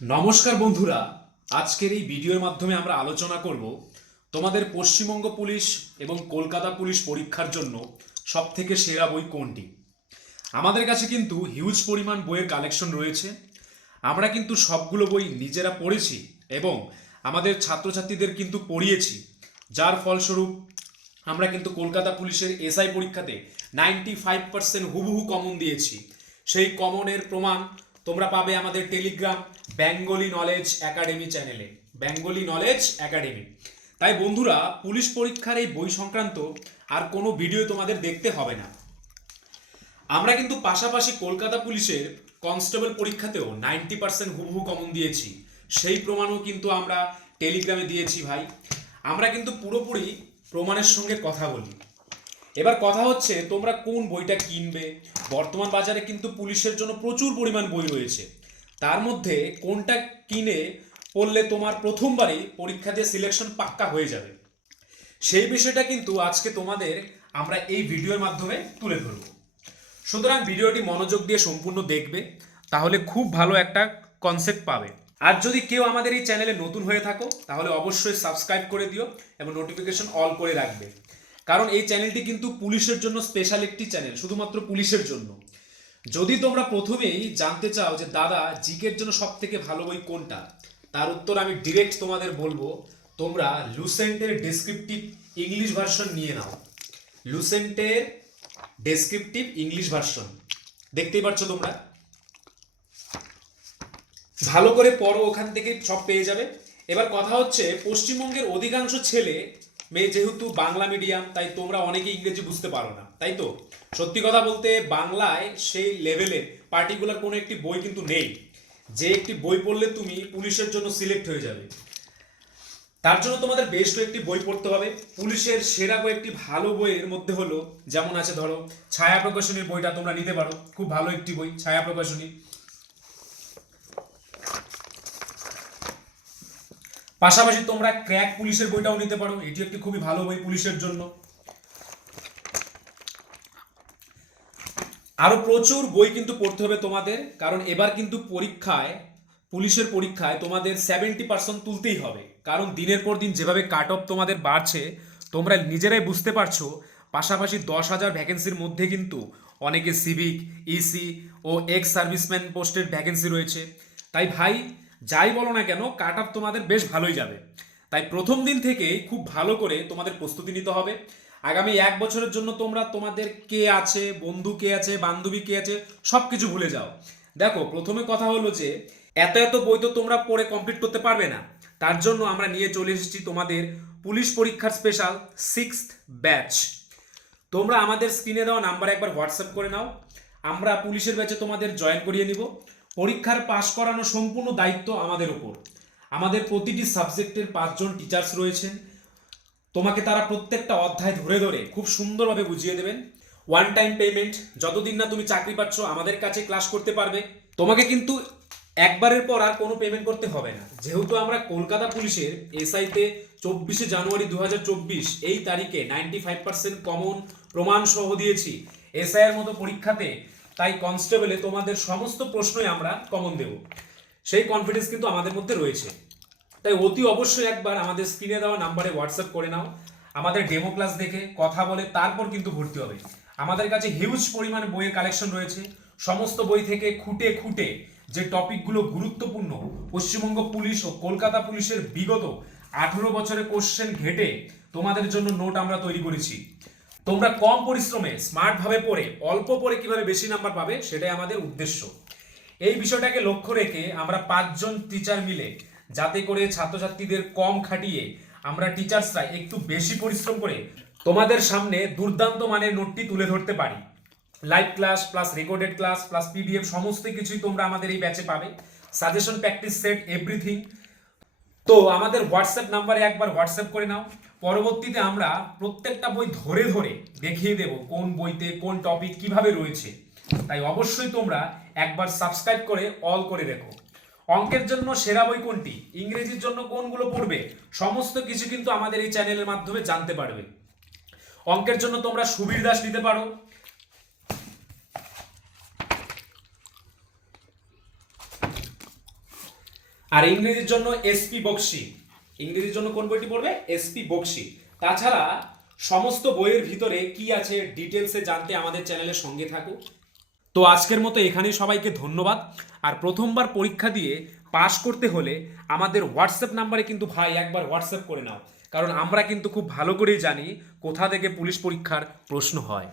নমস্কার বন্ধুরা। আজকের এই ভিডিওর মাধ্যমে আমরা আলোচনা করব তোমাদের পশ্চিমবঙ্গ পুলিশ এবং কলকাতা পুলিশ পরীক্ষার জন্য সবথেকে সেরা বই কোনটি? আমাদের কাছে কিন্তু হিউজ পরিমাণ বইয়ের কালেকশন রয়েছে। আমরা কিন্তু সবগুলো বই নিজেরা পড়েছি এবং আমাদের ছাত্রছাত্রীদের কিন্তু পড়িয়েছি। যার ফলস্বরূপ আমরা কিন্তু কলকাতা পুলিশের এসআই পরীক্ষাতে নাইনটি ফাইভ পার্সেন্ট হুবহু কমন দিয়েছি। সেই কমনের প্রমাণ তোমরা পাবে আমাদের টেলিগ্রাম বেঙ্গলি নলেজ একাডেমি চ্যানেলে, বেঙ্গলি নলেজ একাডেমি। তাই বন্ধুরা, পুলিশ পরীক্ষার এই বই সংক্রান্ত আর কোনো ভিডিও তোমাদের দেখতে হবে না। আমরা কিন্তু পাশাপাশি কলকাতা পুলিশের কনস্টেবল পরীক্ষাতেও নাইনটি পার্সেন্ট হুবহু কমন দিয়েছি। সেই প্রমাণও কিন্তু আমরা টেলিগ্রামে দিয়েছি ভাই। আমরা কিন্তু পুরোপুরি প্রমাণের সঙ্গে কথা বলি। এবার কথা হচ্ছে তোমরা কোন বইটা কিনবে? বর্তমান বাজারে কিন্তু পুলিশের জন্য প্রচুর পরিমাণ বই রয়েছে। তার মধ্যে কোনটা কিনে পড়লে তোমার প্রথমবারই পরীক্ষা দিয়ে সিলেকশন পাক্কা হয়ে যাবে। সেই বিষয়টা কিন্তু আজকে তোমাদের আমরা এই ভিডিওর মাধ্যমে তুলে ধরব। সুতরাং ভিডিওটি মনোযোগ দিয়ে সম্পূর্ণ দেখবে, তাহলে খুব ভালো একটা কনসেপ্ট পাবে। আর যদি কেউ আমাদের এই চ্যানেলে নতুন হয়ে থাকো, তাহলে অবশ্যই সাবস্ক্রাইব করে দিও এবং নোটিফিকেশন অল করে রাখবে। কারণ এই চ্যানেলটি কিন্তু পুলিশের জন্য স্পেশাল একটি চ্যানেল শুধুমাত্র পুলিশের জন্য। যদি তোমরা প্রথমেই জানতে চাও যে দাদা জিকের জন্য সব থেকে ভালো বই কোনটা, তার উত্তর আমি ডিরেক্ট তোমাদের বলব। তোমরা লুসেন্টের ডেসক্রিপটিভ ইংলিশ ভার্সন নিয়ে নাও। লুসেন্টের ডেসক্রিপটিভ ইংলিশ ভার্সন দেখতেই পাচ্ছ তোমরা? ভালো করে পড়ো, ওখান থেকে সব পেয়ে যাবে। এবার কথা হচ্ছে, পশ্চিমবঙ্গের অধিকাংশ ছেলে মেয়ে যেহেতু বাংলা মিডিয়াম তাই তোমরা অনেকে ইংরেজি বুঝতে পারো না, তাই তো? সত্যি কথা বলতে বাংলায় সেই লেভেলের পার্টিকুলার কোনো একটি বই কিন্তু নেই। যে একটি বই পড়লে তুমি পুলিশের জন্য সিলেক্ট হয়ে যাবে। তার জন্য তোমাদের বেশ কয়েকটি বই পড়তে হবে। পুলিশের সেরা কয়েকটি ভালো বইয়ের মধ্যে হলো, যেমন আছে ধরো, ছায়া প্রকাশনীর বইটা তোমরা নিতে পারো। খুব ভালো একটি বই, ছায়া প্রকাশনী। পাশাপাশি তোমরা ক্র্যাক পুলিশের বইটাও নিতে পারো। এটি একটি খুবই ভালো বই পুলিশের জন্য। আরও প্রচুর বই কিন্তু পড়তে হবে তোমাদের, কারণ এবার কিন্তু পরীক্ষায়, পুলিশের পরীক্ষায় তোমাদের সেভেন্টি পার্সেন্ট তুলতেই হবে। কারণ দিনের পর দিন যেভাবে কাট অফ তোমাদের বাড়ছে, তোমরা নিজেরাই বুঝতে পারছ, পাশাপাশি দশ হাজার ভ্যাকেন্সির মধ্যে কিন্তু অনেকে সিভিক ইসি ও এক্স সার্ভিসম্যান পোস্টের ভ্যাকেন্সি রয়েছে। তাই ভাই যাই বলো না কেন কাট অফ তোমাদের বেশ ভালোই যাবে। তাই প্রথম দিন থেকেই খুব ভালো করে তোমাদের প্রস্তুতি নিতে হবে। আগামী এক বছরের জন্য তোমরা তোমাদের কে আছে, বন্ধু কে আছে, বান্ধবী কে আছে সব কিছু ভুলে যাও। দেখো, প্রথমে কথা হলো যে, এত এত বই তো তোমরা পড়ে কমপ্লিট করতে পারবে না। তার জন্য আমরা নিয়ে চলে এসেছি তোমাদের পুলিশ পরীক্ষার স্পেশাল সিক্স ব্যাচ তোমরা আমাদের স্ক্রিনে দেওয়া নাম্বারে একবার হোয়াটসঅ্যাপ করে নাও। আমরা পুলিশের ব্যাচে তোমাদের জয়েন করিয়ে নিব। পরীক্ষার পাশ করানো সম্পূর্ণ দায়িত্ব আমাদের উপর। আমাদের প্রতিটি সাবজেক্টের পাঁচজন টিচার্স রয়েছেন। তোমাকে তারা প্রত্যেকটা অধ্যায় ধরে ধরে খুব সুন্দরভাবে বুঝিয়ে দেবেন। ওয়ান টাইম পেমেন্ট যতদিন না তুমি চাকরি পাচ্ছ, আমাদের কাছে ক্লাস করতে পারবে। তোমাকে কিন্তু একবারের পর আর কোনো পেমেন্ট করতে হবে না। যেহেতু আমরা কলকাতা পুলিশের এসআইতে চব্বিশে জানুয়ারি দু হাজার চব্বিশ এই তারিখে নাইনটি ফাইভ পার্সেন্ট কমন প্রমাণ সহ দিয়েছি। এসআই এর মতো পরীক্ষাতে তাই কনস্টেবলে তোমাদের সমস্ত প্রশ্নই আমরা কমন দেব। সেই কনফিডেন্স কিন্তু আমাদের মধ্যে রয়েছে। তাই অতি অবশ্যই একবার আমাদের স্ক্রিনে দেওয়া নাম্বারে হোয়াটসঅ্যাপ করে নাও। আমাদের ডেমো ক্লাস দেখে কথা বলে তারপর কিন্তু ভর্তি হবে। আমাদের কাছে হিউজ পরিমাণ বইয়ের কালেকশন রয়েছে। সমস্ত বই থেকে খুঁটে খুঁটে যে টপিকগুলো গুরুত্বপূর্ণ, পশ্চিমবঙ্গ পুলিশ ও কলকাতা পুলিশের বিগত আঠেরো বছরের কোশ্চেন ঘেটে তোমাদের জন্য নোট আমরা তৈরি করেছি। তোমরা কম পরিশ্রমে স্মার্টভাবে পড়ে, অল্প পড়ে কীভাবে বেশি নাম্বার পাবে, সেটাই আমাদের উদ্দেশ্য। এই বিষয়টাকে লক্ষ্য রেখে আমরা পাঁচজন টিচার মিলে, যাতে করে ছাত্রছাত্রীদের কম খাটিয়ে আমরা টিচার্সরা একটু বেশি পরিশ্রম করে তোমাদের সামনে দুর্দান্ত মানের নোটটি তুলে ধরতে পারি। Live class plus recorded class plus PDF সমস্ত কিছুই তোমরা আমাদের এই ব্যাচে পাবে। সাজেশন প্র্যাকটিস সেট এভরিথিং তো আমাদের হোয়াটসঅ্যাপ নাম্বারে একবার হোয়াটসঅ্যাপ করে নাও। পরবর্তীতে আমরা প্রত্যেকটা বই ধরে ধরে দেখিয়ে দেব কোন বইতে কোন টপিক কীভাবে রয়েছে। তাই অবশ্যই তোমরা একবার সাবস্ক্রাইব করে অল করে রেখো। অঙ্কের জন্য সেরা বই কোনটি? ইংরেজির জন্য কোনগুলো পড়বে? সমস্ত কিছু কিন্তু আমাদের এই চ্যানেলের মাধ্যমে জানতে পারবে। অঙ্কের জন্য তোমরা সুবীর দাস নিতে পারো। আর ইংরেজির জন্য এসপি বক্সি ইংরেজির জন্য কোন বইটি পড়বে? এসপি বক্সি তাছাড়া সমস্ত বইয়ের ভিতরে কি আছে ডিটেলসে জানতে আমাদের চ্যানেলের সঙ্গে থাকুক তো আজকের মতো এখানেই সবাইকে ধন্যবাদ। আর প্রথমবার পরীক্ষা দিয়ে পাশ করতে হলে আমাদের হোয়াটসঅ্যাপ নাম্বারে কিন্তু ভাই একবার হোয়াটসঅ্যাপ করে নাও। কারণ আমরা কিন্তু খুব ভালো করেই জানি কোথা থেকে পুলিশ পরীক্ষার প্রশ্ন হয়।